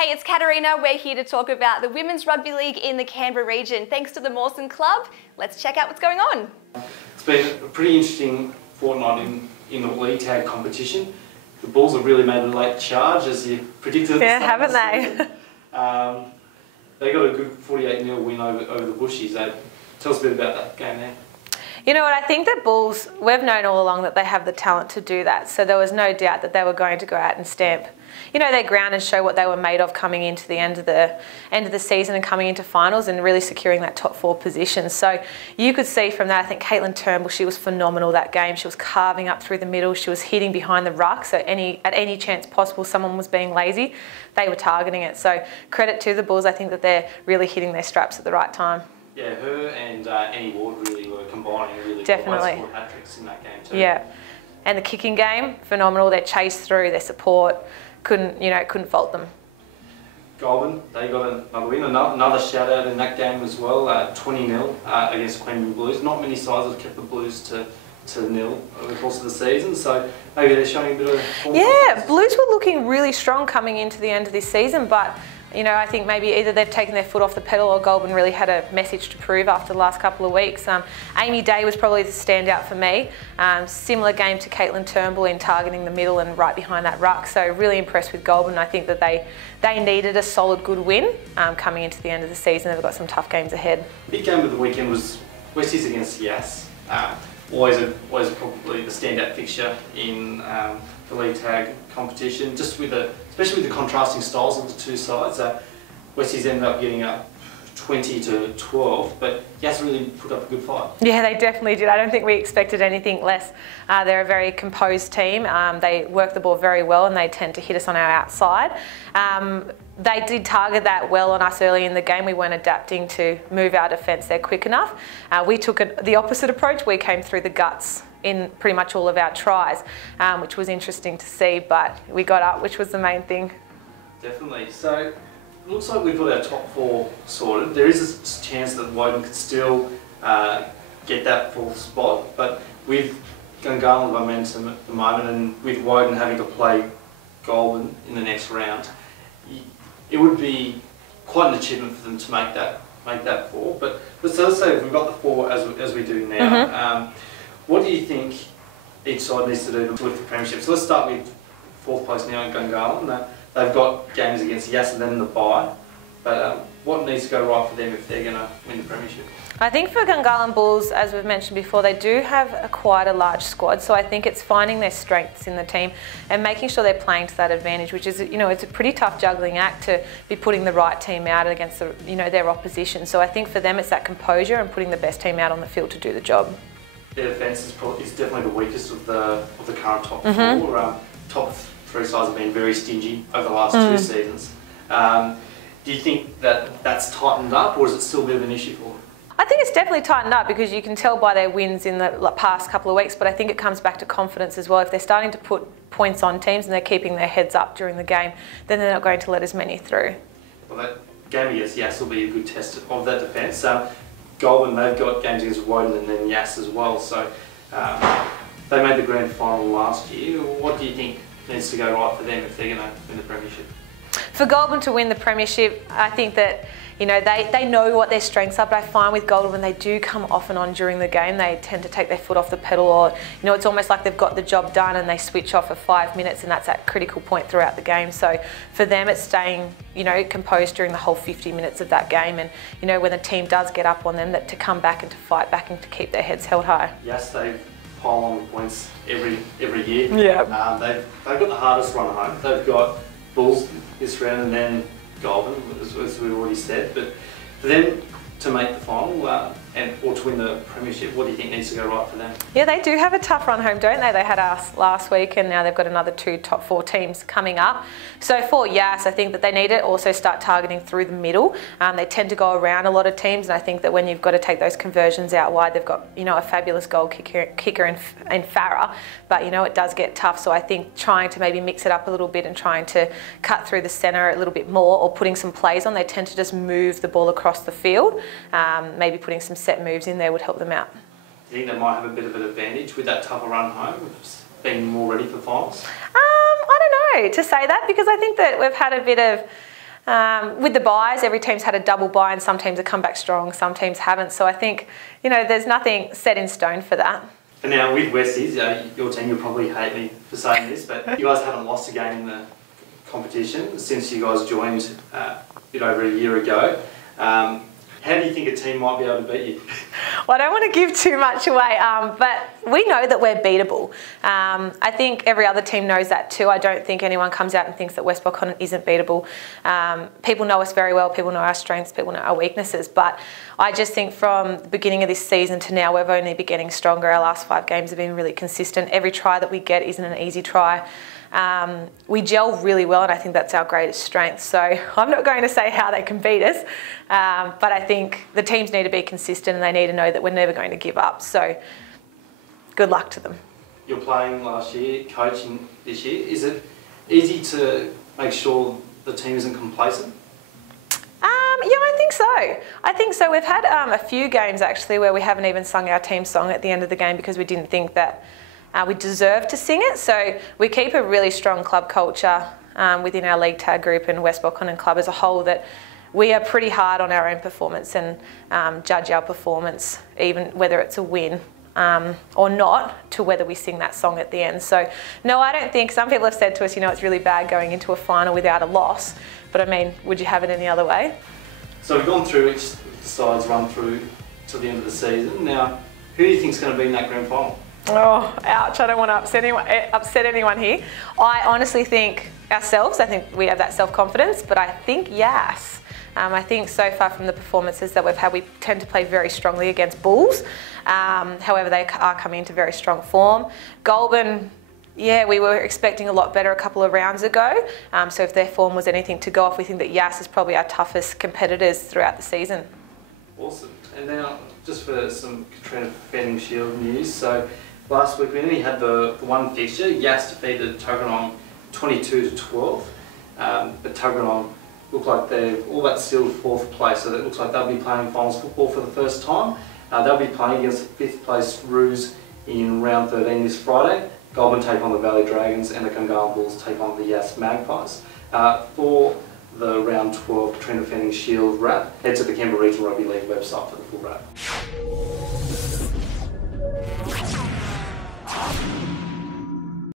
Hey, it's Katarina. We're here to talk about the Women's Rugby League in the Canberra region. Thanks to the Mawson Club. Let's check out what's going on. It's been a pretty interesting fortnight in the league tag competition. The Bulls have really made a late charge, as you predicted. Yeah, haven't they? They got a good 48-0 win over the Bushies. Tell us a bit about that game there. You know what, I think that Bulls, we've known all along that they have the talent to do that, so there was no doubt that they were going to go out and stamp, their ground and show what they were made of coming into the end of the season and coming into finals and really securing that top 4 position. So you could see from that, I think Caitlin Turnbull, she was phenomenal that game. She was carving up through the middle, she was hitting behind the ruck, so at any chance possible someone was being lazy, they were targeting it. So credit to the Bulls, I think that they're really hitting their straps at the right time. Yeah, her and Annie Ward really were combining really definitely. Both scored hat-tricks in that game too. Yeah, and the kicking game, phenomenal. Their chase through, their support, couldn't fault them. Goulburn, they got another win, another shout out in that game as well, 20-0 against Queanbeyan Blues. Not many sides have kept the Blues to nil over the course of the season, so maybe they're showing a bit of form. Yeah, Blues were looking really strong coming into the end of this season, but I think maybe either they've taken their foot off the pedal or Goulburn really had a message to prove after the last couple of weeks. Amy Day was probably the standout for me. Similar game to Caitlin Turnbull in targeting the middle and right behind that ruck. So really impressed with Goulburn. I think that they needed a solid good win coming into the end of the season. They've got some tough games ahead. Big game of the weekend was Westies against Yass. Always probably the standout fixture in the league tag competition, especially with the contrasting styles of the two sides. Westies ended up getting up 20-12, but Yass really put up a good fight. Yeah, they definitely did. I don't think we expected anything less. They're a very composed team. They work the ball very well and they tend to hit us on our outside. They did target that well on us early in the game. We weren't adapting to move our defence there quick enough. We took the opposite approach. We came through the guts in pretty much all of our tries, which was interesting to see, but we got up, which was the main thing. Definitely. So it looks like we've got our top 4 sorted. There is a chance that Woden could still get that 4th spot, but with Gungahlin momentum at the moment and with Woden having to play Goulburn in the next round, it would be quite an achievement for them to make that 4. But let's say if we've got the 4 as we do now. What do you think each side needs to do to lift the premiership? So let's start with 4th place now in Gungahlin. They've got games against Yass and then the bye. But what needs to go right for them if they're going to win the premiership? I think for Gungahlin Bulls, as we've mentioned before, they do have quite a large squad. So I think it's finding their strengths in the team and making sure they're playing to that advantage, which is, it's a pretty tough juggling act to be putting the right team out against their opposition. So I think for them it's that composure and putting the best team out on the field to do the job. Their defence is definitely the weakest of the current top 4. Top 3 sides have been very stingy over the last 2 seasons. Do you think that that's tightened up, or is it still a bit of an issue for them? I think it's definitely tightened up because you can tell by their wins in the past couple of weeks, but I think it comes back to confidence as well. If they're starting to put points on teams and they're keeping their heads up during the game, then they're not going to let as many through. Well, that game against Yass will be a good test of that defence. Goulburn, they've got games against Woden and then Yass as well, so they made the grand final last year. What do you think needs to go right for them if they're going to win the premiership? For Goulburn to win the premiership, I think that they know what their strengths are, but I find with Goulburn when they do come off and on during the game, they tend to take their foot off the pedal, or it's almost like they've got the job done and they switch off for 5 minutes, and that's that critical point throughout the game. So for them, it's staying composed during the whole 50 minutes of that game, and when the team does get up on them, that to come back and to fight back and to keep their heads held high. Yes, they pile on the points every year. Yeah. They've got the hardest run home. They've got Bulls this round and then Goulburn, as we've already said. But for them to make the final or to win the premiership, what do you think needs to go right for them? Yeah, they do have a tough run home, don't they? They had us last week and now they've got another 2 top 4 teams coming up. So for Yass, I think that they need to also start targeting through the middle. They tend to go around a lot of teams, and I think that when you've got to take those conversions out wide, they've got a fabulous goal kicker in Farah, but it does get tough. So I think trying to maybe mix it up a little bit and trying to cut through the centre a little bit more, or putting some plays on, they tend to just move the ball across the field. Maybe putting some set moves in there would help them out. Do you think they might have a bit of an advantage with that tougher run home, being more ready for finals? I don't know to say that, because I think that we've had a bit of With the buys, every team's had a double buy and some teams have come back strong, some teams haven't. So I think, there's nothing set in stone for that. And now with Westies, your team, you'll probably hate me for saying this, but you guys haven't lost a game in the competition since you guys joined a bit over a year ago. How do you think a team might be able to beat you? Well, I don't want to give too much away, but we know that we're beatable. I think every other team knows that too. I don't think anyone comes out and thinks that West Belconnen isn't beatable. People know us very well, people know our strengths, people know our weaknesses, but I just think from the beginning of this season to now, we've only been getting stronger. Our last 5 games have been really consistent. Every try that we get isn't an easy try. We gel really well, and I think that's our greatest strength. So I'm not going to say how they can beat us, but I think the teams need to be consistent and they need to know that we're never going to give up. So good luck to them. You're playing last year, coaching this year. Is it easy to make sure the team isn't complacent? Yeah, I think so. We've had a few games actually where we haven't even sung our team song at the end of the game because we didn't think that we deserve to sing it. So we keep a really strong club culture within our league tag group and West Belconnen Club as a whole, that we are pretty hard on our own performance and judge our performance, even whether it's a win or not, to whether we sing that song at the end. So no, I don't think, some people have said to us, it's really bad going into a final without a loss, but I mean, would you have it any other way? So we've gone through each side's run through to the end of the season. Now, who do you think is going to be in that grand final? Oh, ouch, I don't want to upset anyone here. I honestly think ourselves. I think we have that self-confidence, but I think yes. I think so far from the performances that we've had, we tend to play very strongly against Bulls. However, they are coming into very strong form. Goulburn, yeah, we were expecting a lot better a couple of rounds ago. So if their form was anything to go off, we think that Yass is probably our toughest competitors throughout the season. Awesome. And now, just for some Katrina Defending Shield news. So last week we only had the one fixture. Yass defeated Tuggeranong 22-12. But Tuggeranong look like they've all but sealed 4th place, so it looks like they'll be playing finals football for the first time. They'll be playing against 5th place Roos in round 13 this Friday. Goulburn take on the Valley Dragons and the Gungahlin Bulls take on the Yass Magpies. For the round 12 Katrina Defending Shield wrap, head to the Canberra Regional Rugby League website for the full wrap.